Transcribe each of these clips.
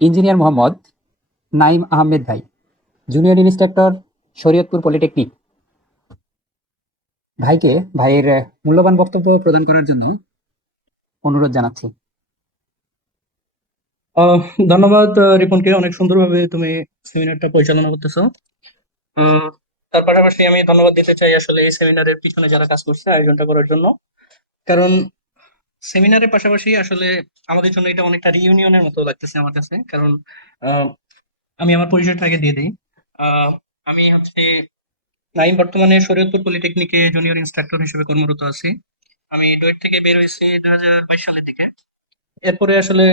Engineer Mohammad Naim Ahmed ভাই, junior instructor, Shariatpur polytechnic. ভাইকে ভাইয়ের মূল্যবান বক্তব্য প্রদান করার জন্য অনুরোধ জানাচ্ছি। আহ ধন্যবাদ রিপনকে, অনেক সুন্দরভাবে তুমি সেমিনারটা পরিচালনা করতেছো। উম, তার পাশাপাশি আমি ধন্যবাদ দিতে চাই আসলে এই সেমিনারের পিছনে যারা কাজ করছে আয়োজনটা করার জন্য। কারণ সেমিনারের পাশাপাশি আসলে আমাদের জন্য এটা অনেকটা রিইউনিয়নের মতো লাগতেছে আমার কাছে। কারণ আহ, আমি আমার পরিচয়টা আগে দিয়ে দিই। আহ, আমি হচ্ছে নাইম, বর্তমানে শরীয়তপুর পলিটেকনিকে জুনিয়র ইনস্ট্রাক্টর হিসেবে কর্মরত আছি। আমি ডুয়েট থেকে বের হয়েছি 2022 সালের দিকে। এরপরে আসলে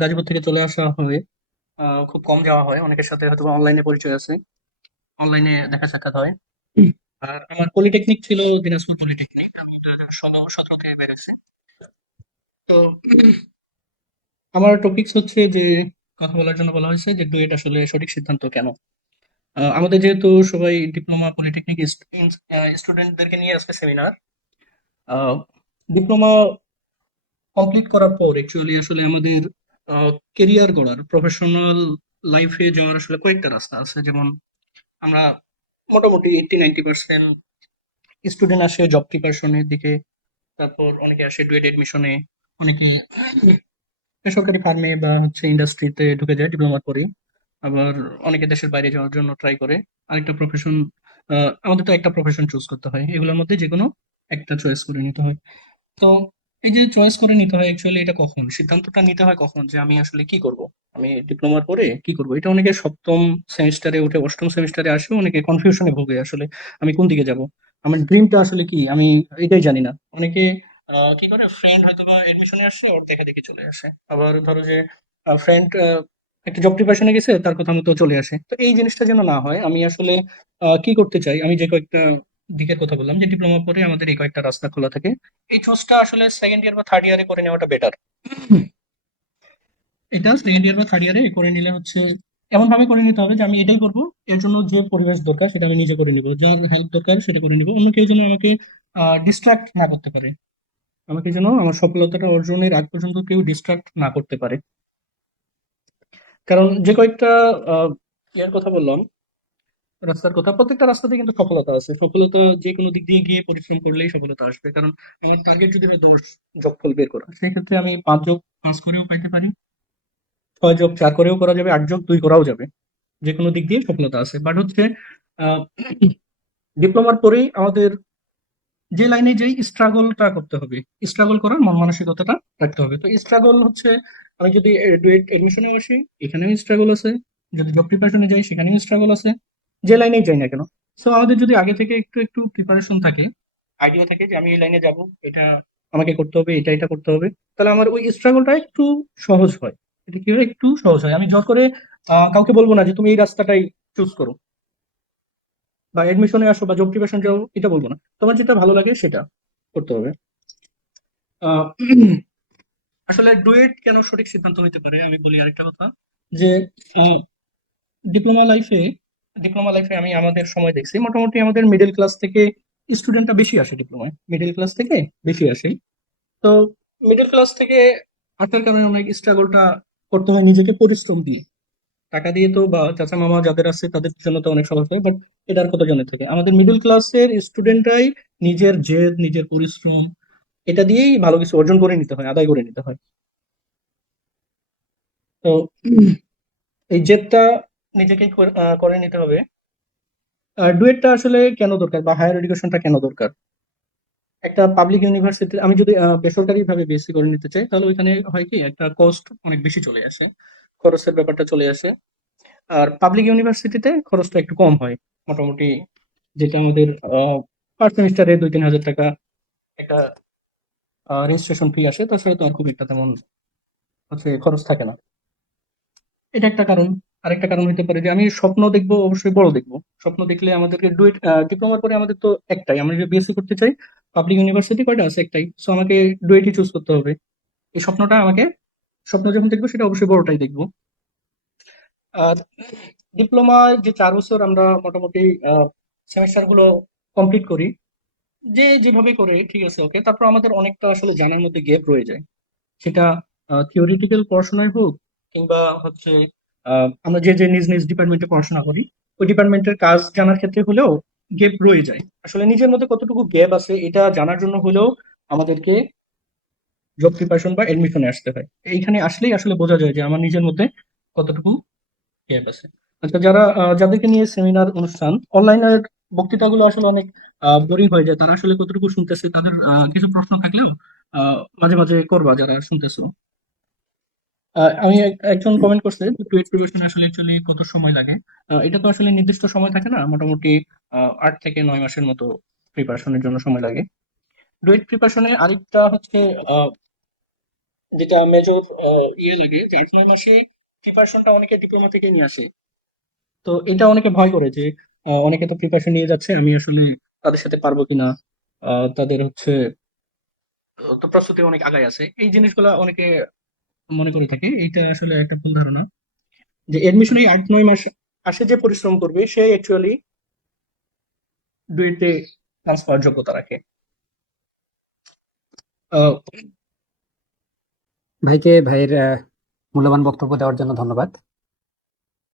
গাজীপুর থেকে চলে আসা হয়। খুব কম যাওয়া হয়, অনেকের সাথে হয়তো অনলাইনে পরিচয় আছে, অনলাইনে দেখা সাক্ষাৎ হয়। আর আমার পলিটেকনিক ছিল দিনাজপুর পলিটেকনিক, আমি 2017 থেকে বেরোছি। তো আমার টপিকস হচ্ছে যে কথা বলার জন্য বলা হয়েছে যে ডুয়েট আসলে সঠিক সিদ্ধান্ত কেন। আমাদের যেহেতু সবাই ডিপ্লোমা পলিটেকনিক স্টুডেন্টদেরকে নিয়ে আসছে সেমিনার। ডিপ্লোমা কমপ্লিট করার পর অ্যাকচুয়ালি আসলে আমাদের কেরিয়ার গড়ার, প্রফেশনাল লাইফে যাওয়ার আসলে কয়েকটা রাস্তা আছে। যেমন আমরা মোটামুটি 80-90% স্টুডেন্ট আসে জব প্রিপারেশনের দিকে, তারপর অনেকে আসে ডুয়েট এডমিশনে, অনেকে বেসরকারি ফার্মে বা হচ্ছে ইন্ডাস্ট্রিতে ঢুকে যায় ডিপ্লোমার পরে। আবার অনেকে দেশের বাইরে যাওয়ার জন্য ট্রাই করে। আরেকটা প্রফেশন, আমাদের তো একটা প্রফেশন চুজ করতে হয়, এগুলোর মধ্যে যে কোনো একটা চয়েস করে নিতে হয়। তো এই যে চয়েস করে নিতে হয়, অ্যাকচুয়ালি এটা কখন সিদ্ধান্তটা নিতে হয়, কখন যে আমি আসলে কি করব, আমি ডিপ্লোমার পরে কি করব, এটা অনেকে সপ্তম সেমিস্টারে উঠে অষ্টম সেমিস্টারে আসে, অনেকে কনফিউশনে ভোগে আসলে আমি কোন দিকে যাব, আমার ড্রিমটা আসলে কি আমি এটাই জানি না। অনেকে কি করে, ফ্রেন্ড হয়তো বা এডমিশনে আসছে, ওর দেখা দেখে চলে আসে। আবার ধরো যে ফ্রেন্ড একটা জব প্রিপারেশনে গেছে, তার কথা মতো চলে আসে। তো এই জিনিসটা যেন না হয়, আমি আসলে কি করতে চাই, আমি যে কয়েকটা দিকের কথা বললাম যে ডিপ্লোমা পরে আমাদের এই কয়েকটা রাস্তা খোলা থাকে, এই চুজটা আসলে সেকেন্ড ইয়ার বা থার্ড ইয়ারে করে নেওয়াটা বেটার। এটা সেকেন্ড ইয়ার বা থার্ড ইয়ারে করে নিলে হচ্ছে এমন ভাবে করে নিতে হবে যে আমি এটাই করব, এর জন্য যে পরিবেশ দরকার সেটা আমি নিজে করে নিব, যার হেল্প দরকার সেটা করে নিব, অন্য কেউ যেন আমাকে ডিস্ট্রাক্ট না করতে পারে, আমাকে যেন আমার সফলতাটা অর্জনের আগ পর্যন্ত কেউ ডিস্ট্রাক্ট না করতে পারে। কারণ যে কয়েকটা ইয়ার কথা বললাম, রাস্তার কথা, প্রত্যেকটা রাস্তাতে কিন্তু সফলতা আছে। সফলতা যে কোনো দিক দিয়ে গিয়ে পরিশ্রম করলেই সফলতা আসবে। কারণ আমার টার্গেট যদি হয় 10 যোগফল বের করা, সেই ক্ষেত্রে আমি 5+5 করেও পাইতে পারি, 6+4 করেও করা যাবে, 8+2 করাও যাবে। যে কোনো দিক দিয়ে সফলতা আছে। বাট হচ্ছে আহ ডিপ্লোমার পরেই আমাদের যে লাইনে যেই স্ট্রাগলটা করতে হবে, স্ট্রাগল করার মন মানসিকতাটা রাখতে হবে। তো স্ট্রাগল হচ্ছে, আমি যদি ডুয়েট এডমিশনেও আসি, এখানেও স্ট্রাগল আছে। যদি জব প্রিপারেশনে যাই, সেখানেও স্ট্রাগল আছে। যে লাইনেই যাই না কেন, সো আমাদের যদি আগে থেকে একটু একটু প্রিপারেশন থাকে, আইডিয়া থাকে যে আমি এই লাইনে যাব, এটা আমাকে করতে হবে, এটা এটা করতে হবে, তাহলে আমার ওই স্ট্রাগলটা একটু সহজ হয়। এটা কি হয়, একটু সহজ হয়। আমি জোর করে কাউকে বলবো না যে তুমি এই রাস্তাটাই চুজ করো, বা এডমিশনে আসো বা জব প্রিপারেশন যাও, এটা বলবো না। তোমার যেটা ভালো লাগে সেটা করতে হবে। আহ, আসলে ডুয়েট কেন সঠিক সিদ্ধান্ত হইতে পারে, আমি বলি আরেকটা কথা। যে ডিপ্লোমা লাইফে ডিপ্লোমা লাইফে আমি আমাদের সময় দেখছি মোটামুটি আমাদের মিডল ক্লাস থেকে স্টুডেন্টটা বেশি আসে, ডিপ্লোমায় মিডল ক্লাস থেকে বেশি আসে। তো মিডল ক্লাস থেকে আসার কারণে অনেক স্ট্রাগলটা করতে হয় নিজেকে পরিশ্রম দিয়ে। টাকা দিয়ে তো বা চাচা মামা যাদের আছে তাদের জন্য তো অনেক সহজ হয়, বাট এটা আর কতজনের থেকে, আমাদের মিডল ক্লাসের স্টুডেন্টরাই নিজের জেদ, নিজের পরিশ্রম, এটা দিয়েই ভালো কিছু অর্জন করে নিতে হয়, আদায় করে নিতে হয়। তো এই জেদটা নিজেকেই করে নিতে হবে। আর ডুয়েটটা আসলে কেন দরকার, বা হায়ার এডুকেশনটা কেন দরকার? একটা পাবলিক ইউনিভার্সিটি আমি যদি বেসরকারি ভাবে বিএসসি করে নিতে চাই, তাহলে ওইখানে হয় কি, একটা কস্ট অনেক বেশি চলে আসে, খরচের ব্যাপারটা চলে আসে। আর পাবলিক ইউনিভার্সিটিতে খরচটা একটু কম হয়। মোটামুটি যেটা আমাদের ফার্স্ট সেমিস্টারে 2-3 হাজার টাকা একটা রেজিস্ট্রেশন ফি আসে, তাছাড়া তো আর খুব একটা তেমন হচ্ছে খরচ থাকে না। এটা একটা কারণ। আরেকটা কারণ হতে পারে যে আমি স্বপ্ন দেখবো, অবশ্যই বড় দেখবো। স্বপ্ন দেখলে আমাদেরকে ডুয়েট, ডিপ্লোমার পরে আমাদের তো একটাই, আমরা যদি বিএসসি করতে চাই, পাবলিক ইউনিভার্সিটি কয়টা আছে, একটাই, সো আমাকে ডুয়েটই চুজ করতে হবে। এই স্বপ্নটা আমাকে, স্বপ্ন যখন দেখবো সেটা অবশ্যই বড়টাই দেখবো। আর ডিপ্লোমায় যে 4 বছর আমরা মোটামুটি সেমিস্টার গুলো কমপ্লিট করি, যে যেভাবে করে ঠিক আছে, ওকে, তারপর আমাদের অনেকটা আসলে জানার মধ্যে গ্যাপ রয়ে যায়। সেটা থিওরিটিক্যাল পড়াশোনায় হোক, কিংবা হচ্ছে আমরা যে যে নিজ নিজ ডিপার্টমেন্টে পড়াশোনা করি ওই ডিপার্টমেন্টের কাজ জানার ক্ষেত্রে হলেও গ্যাপ রয়ে যায়। আসলে নিজের মধ্যে কতটুকু গ্যাপ আছে এটা জানার জন্য হলেও আমাদেরকে জব প্রিপারেশন বা এডমিশনে আসতে হয়। এইখানে আসলেই আসলে বোঝা যায় যে আমার নিজের মধ্যে কতটুকু গ্যাপ আছে। আচ্ছা, যাদেরকে নিয়ে সেমিনার অনুষ্ঠান অনলাইনের বক্তৃতাগুলো আসলে অনেক বোরিং হয়ে যায়, তারা আসলে কতটুকু শুনতেছে তাদের কিছু প্রশ্ন থাকলেও মাঝে মাঝে করবা যারা শুনতেছো। আমি একজন কমেন্ট করছে ডুয়েট প্রিপারেশন আসলে অ্যাকচুয়ালি কত সময় লাগে। এটা তো আসলে নির্দিষ্ট সময় থাকে না, মোটামুটি 8 থেকে 9 মাসের মতো প্রিপারেশনের জন্য সময় লাগে। ডুয়েট প্রিপারেশনে আরেকটা হচ্ছে আহ, যেটা মেজর ইয়ে লাগে যে 8 9 মাসে প্রিপারেশনটা অনেকে ডিপ্লোমা থেকে নিয়ে আসে। তো এটা অনেকে ভয় করে যে অনেকে তো প্রিপারেশন নিয়ে যাচ্ছে, আমি আসলে তাদের সাথে পারবো কিনা। তাদের হচ্ছে তো প্রস্তুতি অনেক আগায় আছে, এই জিনিসগুলা অনেকে মনে করে থাকে। এইটা আসলে একটা ভুল ধারণা যে এডমিশন এই 8 9 মাস আসে যে পরিশ্রম করবে সে অ্যাকচুয়ালি ডুয়েটে চান্স পাওয়ার যোগ্যতা রাখে। আহ, ভাইকে ভাইয়ের মূল্যবান বক্তব্য দেওয়ার জন্য ধন্যবাদ।